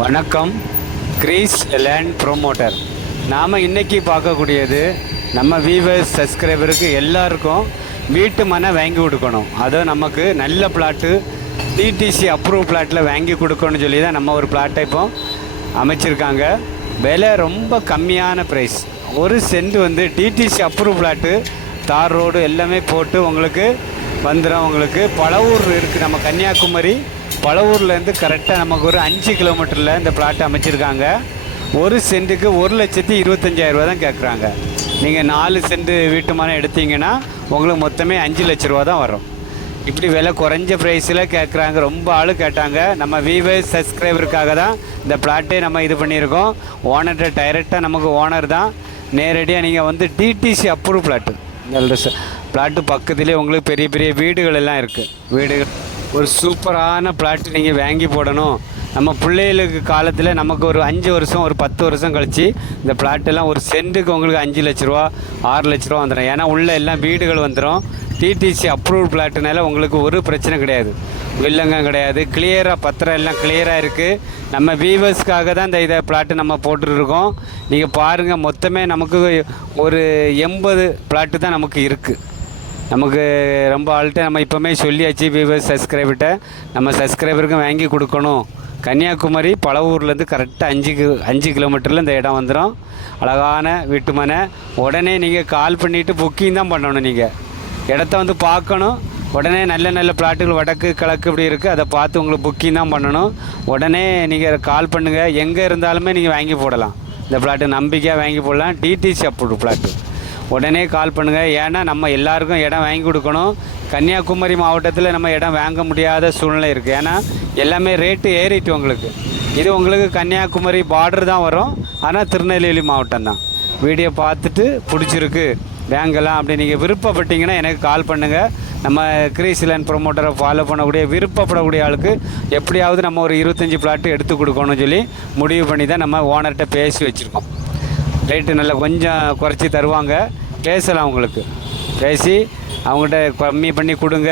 வணக்கம். கிரீஸ் land promoter. நாம் இன்றைக்கி பார்க்கக்கூடியது நம்ம வியூவர்ஸ் சப்ஸ்கிரைபருக்கு எல்லாருக்கும் வீட்டு மனை வாங்கி கொடுக்கணும். அதுவும் நமக்கு நல்ல பிளாட்டு டிடிசி அப்ரூவ் பிளாட்டில் வாங்கி கொடுக்கணும்னு சொல்லி தான் நம்ம ஒரு பிளாட்டை இப்போ அமைச்சிருக்காங்க. விலை ரொம்ப கம்மியான ப்ரைஸ். ஒரு சென்ட் வந்து டிடிசி அப்ரூவ் பிளாட்டு தார் ரோடு எல்லாமே போட்டு உங்களுக்கு வந்துடும். உங்களுக்கு பழவூர் இருக்குது. நம்ம கன்னியாகுமரி பழவூர்லேருந்து கரெக்டாக நமக்கு ஒரு 5 கிலோமீட்டரில் இந்த பிளாட் அமைச்சிருக்காங்க. ஒரு சென்ட்டுக்கு 1,25,000 தான் கேட்குறாங்க. நீங்கள் 4 சென்ட் வீட்டு மனை எடுத்தீங்கன்னா உங்களுக்கு மொத்தமே 5 லட்ச ரூபா தான் வரும். இப்படி விலை குறைஞ்ச ப்ரைஸில் கேட்குறாங்க. ரொம்ப ஆள் கேட்டாங்க. நம்ம வியூவர்ஸ் சப்ஸ்கிரைபருக்காக தான் இந்த பிளாட்டே நம்ம இது பண்ணியிருக்கோம். ஓனர்கிட்ட டைரெக்டாக நமக்கு ஓனர் தான். நேரடியாக நீங்கள் வந்து டிடிசி அப்ரூவ் பிளாட்டு பிளாட்டு பக்கத்துலேயே உங்களுக்கு பெரிய பெரிய வீடுகள் எல்லாம் இருக்குது. வீடுகள் ஒரு சூப்பரான பிளாட்டு நீங்கள் வாங்கி போடணும். நம்ம பிள்ளைகளுக்கு காலத்தில் நமக்கு ஒரு 5 வருஷம் ஒரு 10 வருஷம் கழித்து இந்த பிளாட்டெல்லாம் ஒரு சென்ட்டுக்கு உங்களுக்கு 5 லட்ச ரூபா 6 லட்ச ரூபா வந்துடும். ஏன்னா உள்ள எல்லாம் வீடுகள் வந்துடும். டிடிசி அப்ரூவ் பிளாட்டுனால உங்களுக்கு ஒரு பிரச்சனை கிடையாது, வில்லங்கம் கிடையாது. கிளியராக பத்திரம் எல்லாம் கிளியராக இருக்குது. நம்ம வீவர்ஸ்க்காக தான் இதை பிளாட்டு நம்ம போட்டுருக்கோம். நீங்கள் பாருங்கள், மொத்தமே நமக்கு ஒரு 80 பிளாட்டு தான் நமக்கு இருக்குது. நமக்கு ரொம்ப ஆள்கிட்ட நம்ம இப்போமே சொல்லியாச்சு. வியூவர்ஸ் சப்ஸ்கிரைபர்கிட்ட நம்ம சப்ஸ்கிரைபருக்கும் வாங்கி கொடுக்கணும். கன்னியாகுமரி பழவூர்லேருந்து கரெக்டாக 5 கிலோமீட்டரில் இந்த இடம் வந்துடும். அழகான வீட்டு மனை. உடனே நீங்கள் கால் பண்ணிவிட்டு புக்கிங் தான் பண்ணணும். நீங்கள் இடத்த வந்து பார்க்கணும். உடனே நல்ல நல்ல பிளாட்டுகள் வடக்கு கிழக்கு இப்படி இருக்குது, அதை பார்த்து உங்களுக்கு புக்கிங் தான் பண்ணணும். உடனே நீங்கள் கால் பண்ணுங்கள். எங்கே இருந்தாலுமே நீங்கள் வாங்கி போடலாம். இந்த பிளாட்டு நம்பிக்கையாக வாங்கி போடலாம். DTC approved plot. உடனே கால் பண்ணுங்கள். ஏன்னா நம்ம எல்லாருக்கும் இடம் வாங்கி கொடுக்கணும். கன்னியாகுமரி மாவட்டத்தில் நம்ம இடம் வாங்க முடியாத சூழ்நிலை இருக்குது. ஏன்னா எல்லாமே ரேட்டு ஏறிட்டு உங்களுக்கு. இது உங்களுக்கு கன்னியாகுமரி பார்டர் தான் வரும். ஆனால் திருநெல்வேலி மாவட்டம் தான். வீடியோ பார்த்துட்டு பிடிச்சிருக்கு வாங்கலாம் அப்படி நீங்கள் விருப்பப்பட்டீங்கன்னா எனக்கு கால் பண்ணுங்கள். நம்ம கிரீஸ் லேண்ட் ப்ரொமோட்டரை ஃபாலோ பண்ணக்கூடிய விருப்பப்படக்கூடிய ஆளுக்கு எப்படியாவது நம்ம ஒரு 25 பிளாட்டு எடுத்து கொடுக்கணும்னு சொல்லி முடிவு பண்ணி தான் நம்ம ஓனர்கிட்ட பேசி வச்சுருக்கோம். ரேட்டு நல்லா கொஞ்சம் குறைச்சி தருவாங்க. பேசலாம். உங்களுக்கு பேசி அவங்கள்ட்ட கம்மி பண்ணி கொடுங்க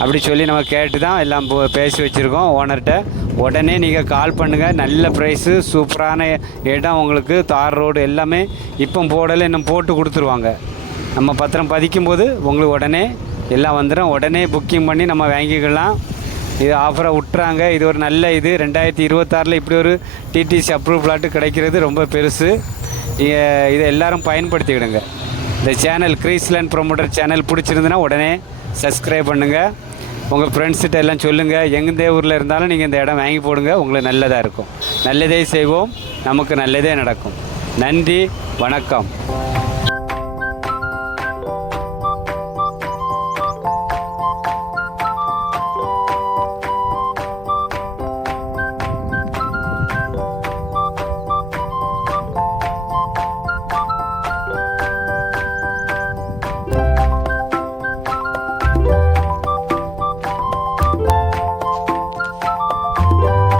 அப்படி சொல்லி நம்ம கேட்டு தான் எல்லாம் பேசி வச்சுருக்கோம் ஓனர்கிட்ட. உடனே நீங்கள் கால் பண்ணுங்கள். நல்ல ப்ரைஸு, சூப்பரான இடம். உங்களுக்கு தார் ரோடு எல்லாமே இப்போ போடலை, இன்னும் போட்டு கொடுத்துருவாங்க. நம்ம பத்திரம் பதிக்கும்போது உங்களுக்கு உடனே எல்லாம் வந்துடும். உடனே புக்கிங் பண்ணி நம்ம வாங்கிக்கலாம். இது ஆஃபரை விட்டுறாங்க. இது ஒரு நல்ல இது 2026 இப்படி ஒரு டிடிசி அப்ரூவ் பிளாட்டு கிடைக்கிறது ரொம்ப பெருசு. இதை எல்லோரும் பயன்படுத்திக்கிடுங்க. இந்த channel grease land promoter channel பிடிச்சிருந்துன்னா உடனே சப்ஸ்கிரைப் பண்ணுங்கள். உங்கள் ஃப்ரெண்ட்ஸ்கிட்ட எல்லாம் சொல்லுங்கள். எந்த ஊரில் இருந்தாலும் நீங்கள் இந்த இடம் வாங்கி போடுங்க. உங்களுக்கு நல்லதாக இருக்கும். நல்லதே செய்வோம், நமக்கு நல்லதே நடக்கும். நன்றி, வணக்கம்.